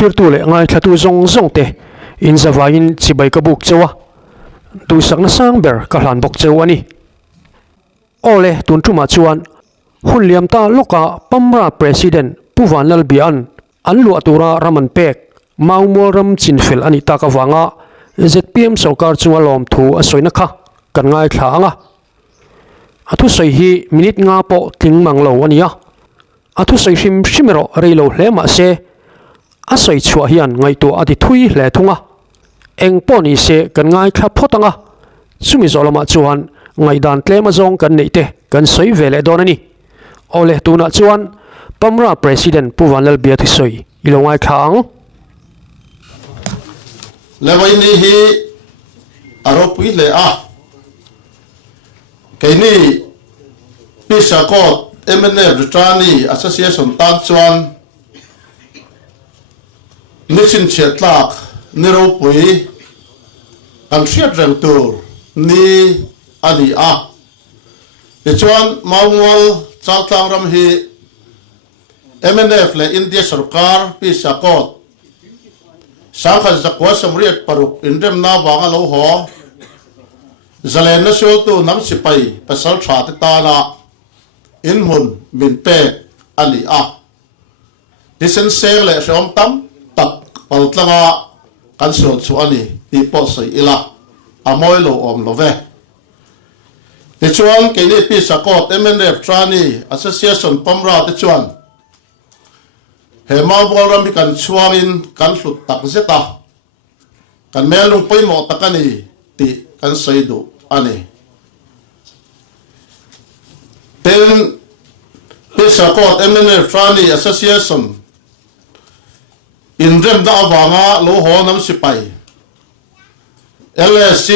thlir tu le Ngaihthah tu zong te in zawain chibai ka buk chewa tu sakna sang ber ka hlan bok chew ani ole tun tuma chuan hun liam ta loka Pamra president puwan lal bian an lu atura raman pek maumol ram chinfel ani ta ka wanga ZPM sarkar chunga lom thu a soina kha kan Ngaihthah anga athu sei hi minute nga po tling manglo ania athu sei him shimero reilo hlema se a sei chua hian ngai to ati thui hle thunga eng poni se kan Ngaihthah photanga chumi zolama chuan ngai dan tlema zong kan neite kan soi vele donani ole tuna chuan Pamra president puwanlal bia thi soi ilongai thang lewai ni hi aropui le a keini pisakot MNF Trani Association tan chuan nisin chetlak niropui an hriat reng tur ni ani a ti chuan mawngol chaltlang ram hi MNF le India sarkar pisakot sangkha zakwa samriat paruk indrem na wanga lo ho zalen na sho tu nam sipai pasal tha ta na in mun min pe ali a disen seng le shom tam tak paltlanga kan so chu ani ti po sei ila amoy lo om lo ve ti chuan ke ni pi sakot MNF Trani Association Pamra ti chuan he mau bolam bi kan chuangin kan hlut tak zeta kan melung poimo takani ti kan saidu ani ten pisakot MNF Trani Association in rem da awanga lo ho nam sipai LSC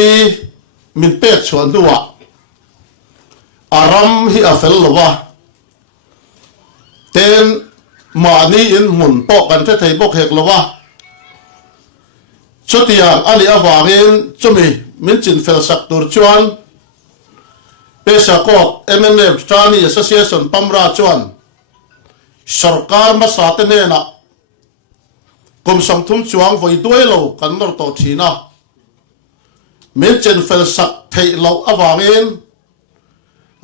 min pek chuan duwa aram hi afel lowa ten mani in mun po kan the thei bok hek lowa chotiang ali awangin chumi min chin fel sak tur chuan pesakot MNF Trani Association Pamra chuan sarkar ma satene na kum samthum chuang voi duai lo kan nor to thina min chin fel sak thei lo awangin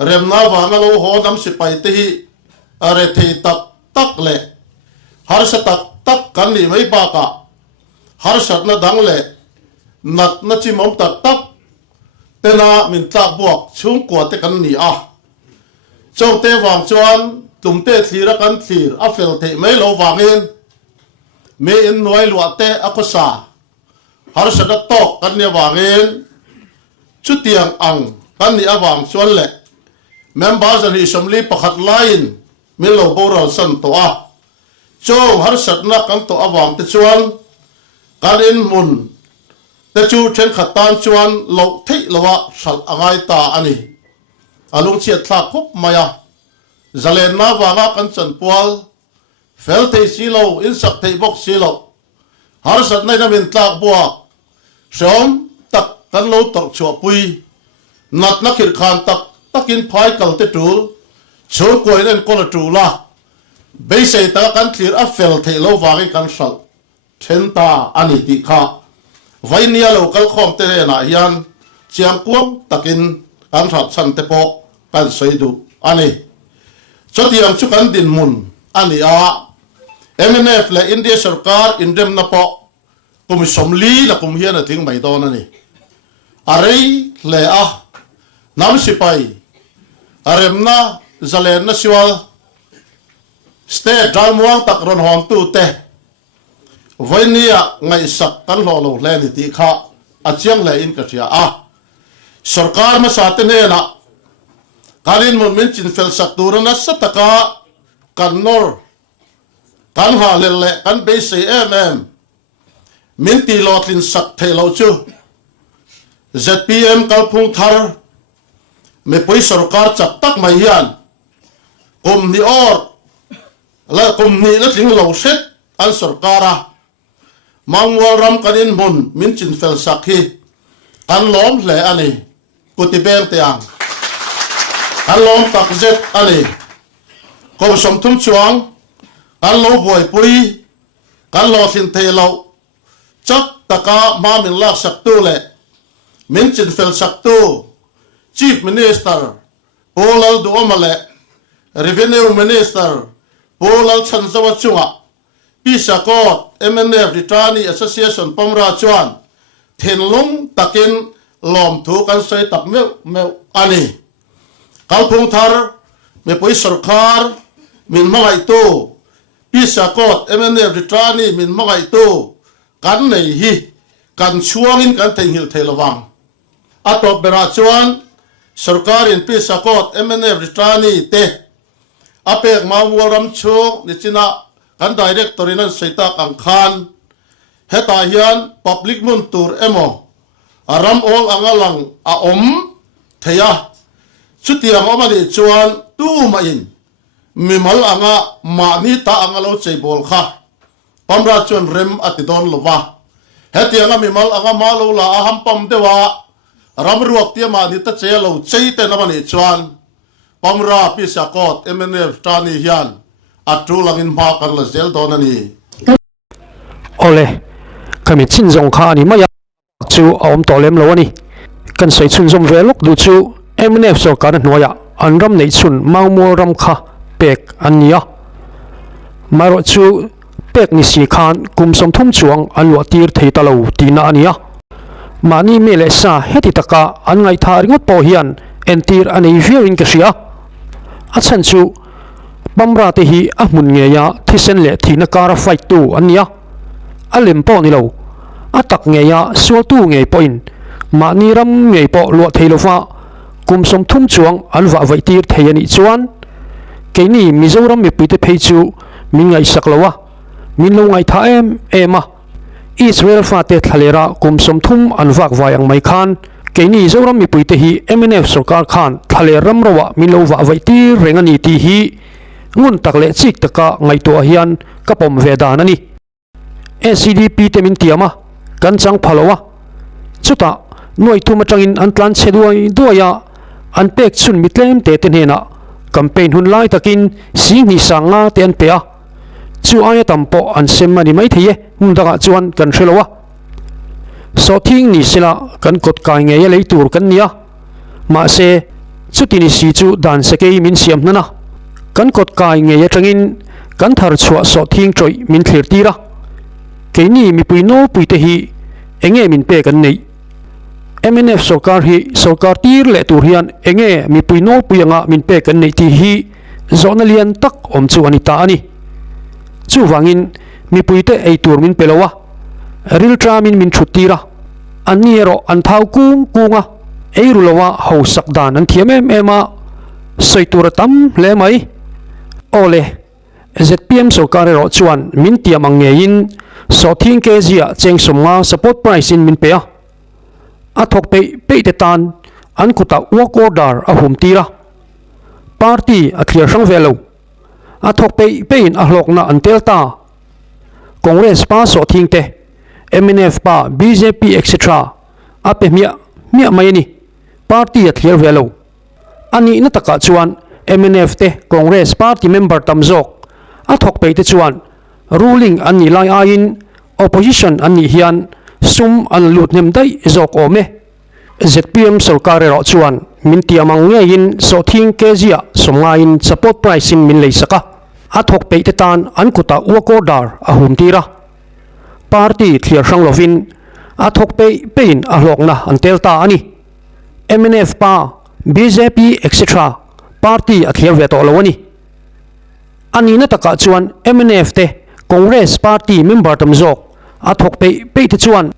remna wanga lo ho nam sipai te hi are thei tak le har sa tak kan ni mai ba ka har sat na dang le nat na chi mom tak te na min tlak buak chung kwa te kan ni a chong te wang chuan tum te thira kan thir a fel the mai lo wangin me in noi lua te a ko sa har sa da tok kan ni wangin chu tiang ang kan ni awang chuan le members an assembly pakhat line milo boral san to a chong har sat na kan to awang te chuan kan in mun te chu then khatan chuan lo thei lowa sal angai ta ani alung chiat thla khop maya zalen na wanga kan chan pual fel thei silo in sak thei bok silo har sat nai na min tlak bua shom tak kan lo tor chua pui nat na khir khan takin phai kal te tul chur koin en kola tula be sei ta kan clear a fel thei lo wangi kan sal then ta ani ti kha vainia local khom te na hian chiang kuam takin an that chan te po kan soidu ani chotiam chu kan din mun ani a MNF le India sarkar indem na po kum somli la kum hian a thing mai don ani arei le a nam sipai aremna zalen na siwal state dalmuang tak ron hon tu te voinia ngai sak kan lo lo le ni ti kha achiang le in ka thia a sarkar ma satene na kalin mun min chin fel sak turana sataka kannor kan ha le kan be se min ti lotlin sak thelo chu ZPM kalphung thar me poi sarkar chak tak mai hian kum ni or la kum ni la thing lo set an sarkara mangwal ram kanin mun min chin fel sakhi kan lom hle ani kuti beng teang kan lom tak zet ani ko som thum chuang kan lo boy pui kan lo sin thei lo chắc taka ma min lak sak tu le min chin fel sak tu chief minister polal du omale revenue minister polal chan zawa chunga pisakot MNF Retiree Association Pamra Chuan thinlung takin lom thu kan sai tak meu ani kalphung thar me poi sarkar min mangai tu pisakot MNF Retiree min mangai tu kan nei hi kan chuangin kan thengil thelawang atop bera chuan sarkarin pisakot MNF Retiree te apek mawaram chuk ni china kan director in seita ang khan heta hian public muntur emo aram ol angalang a theya chutiang omani chuan tu ma in mimal anga mani ta angalo cheibol kha pamra chuan rem atidon lova hetianga mimal anga malo la aham pam dewa ram ruak tia mani ta chelo cheite namani chuan pamra pisakot MNF tani hian atulangin ma kan la zel donani ole kami chin zong kha ni maya chu om tolem lo ani kan sei chun zom velok du chu MNF sarkar hnuaya anram nei chun mangmo ram kha pek ania maro chu pek ni si khan kumsom thum chuang anwa tir theita lo tina ania mani mele sa heti taka an Ngaihthah ringot po hian entir anei virin ka sia achan chu Pamra te hi a mun nge ya thisen le thina kara fight tu ania alim po ni lo atak nge ya sual tu nge point ma ni ram nge po lo theilofa kumsom thum chuang anwa vai tir theiani chuan keini mizoram mi puite phei chu min ngai saklawa min lo Ngaihthah ema Israel fa te thalera kumsom thum anwak wayang mai khan keini zoram mi puite hi MNF sarkar khan thaleram rawa min lo wa vai tir rengani ti hi ngun takle chik taka ngai to hian kapom vedan ani SCDP temin tiama kan chang phalowa chuta noi thuma tangin an tlan cheduai duaya an pek chun mitlem te ten hena campaign hun lai takin sing ni sanga ten pea chu aya tampo an semmani mai thie hundaka chuan kan hrelowa so thing ni sila kan kot kai nge le tur kan nia ma se chutini si chu dan sekei min siam nana kan kot kai nge tangin kan thar chua so thing troi min thlir tira keini mi puino puite hi enge min pe kan nei MNF sarkar hi sarkar tir le tur hian enge mi puino puyanga min pe kan nei ti hi zona lian tak om chu anita ani chu wangin mi puite ei tur min pelowa ril tramin min thutira aniero an thau kunga ei rulowa ho sakdan an thiam ema soitura tam le mai ole ZPM sarkar ro chuan min tiam angein so thing ke zia cheng somnga support price in min pe a thok pe te tan an kuta work order a hum tira party a clear sang velo a thok pe in a hlok na an telta congress pa so thing te MNF pa BJP etc a pe mia mai ni party a clear velo ani na taka chuan MNF te congress party member tamjok a thok pe te chuan ruling ani lai ain opposition ani hian sum an lut nem dai zok ome ZPM sarkar ro chuan min tiamang nge in so thing kezia somnga in support price in min leisaka a thok pe te tan an kuta work order a hum tira party clear sang lovin a thok pe in a hlok na an telta ani MNF pa BJP etc party a clear ve to lawani ani na taka chuan MNF te congress party member tamjok a thok pe te chuan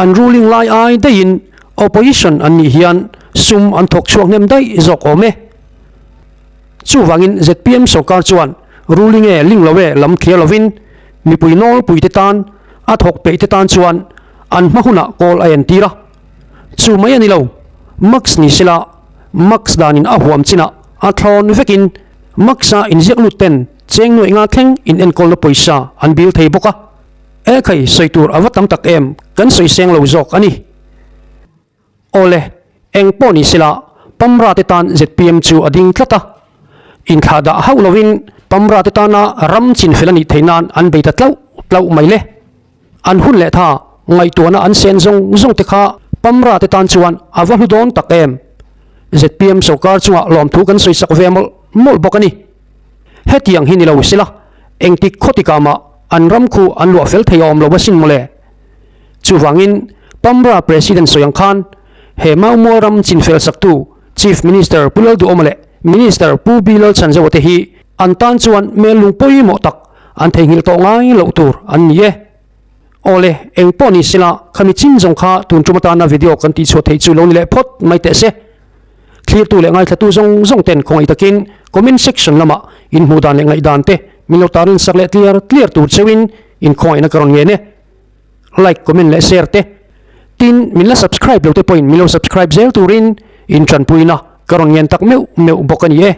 an ruling lai ai dein opposition ani hian sum an thok chuak nem dai zok ome chu wangin ZPM sarkar chuan ruling e ling lowe lam thia lovin mi puinol puite tan a thok pe te tan chuan an mahuna kol ayan tira chu mai ani lo max ni sila max danin a huam china a thon vekin maxa in ziak luten cheng noi nga thleng in en kol poisa an bil thei boka e khai soitur awatam tak em kan soi seng lo zok ani ole eng poni sila Pamra te tan ZPM chu ading tlata in thada haulovin Pamra te tana ram chin felani theinan an beita tlau tlau mai le an hun le tha ngai tuana an sen zong te kha pamra te tan chuan awa hlu don tak em zpm sarkar chunga lom thu kan soi sak ve mol bokani hetiang hi ni lo sila engtik khotikama an ram khu an lo fel thei om lo basin mole chuwangin pamra president soyang khan he mau mo ram chin fel sak tu chief minister pulal du omale minister pu bilal chanjawote hi an tan chuan mel lungpoi mo tak an thei ngil to ngai lo tur an ni e ole eng poni sila khami chin jong kha tun tumata na video kan ti chho thei chu lo ni le phot mai te se clear tu le ngai thatu zong ten khongai takin comment section lama in mudan le ngai dan te milotarin sakle clear tu chewin in khoi na karon nge ne like comment le share te tin min la subscribe lo te point milo subscribe zel turin in chan puina karon ngen tak meu bokani e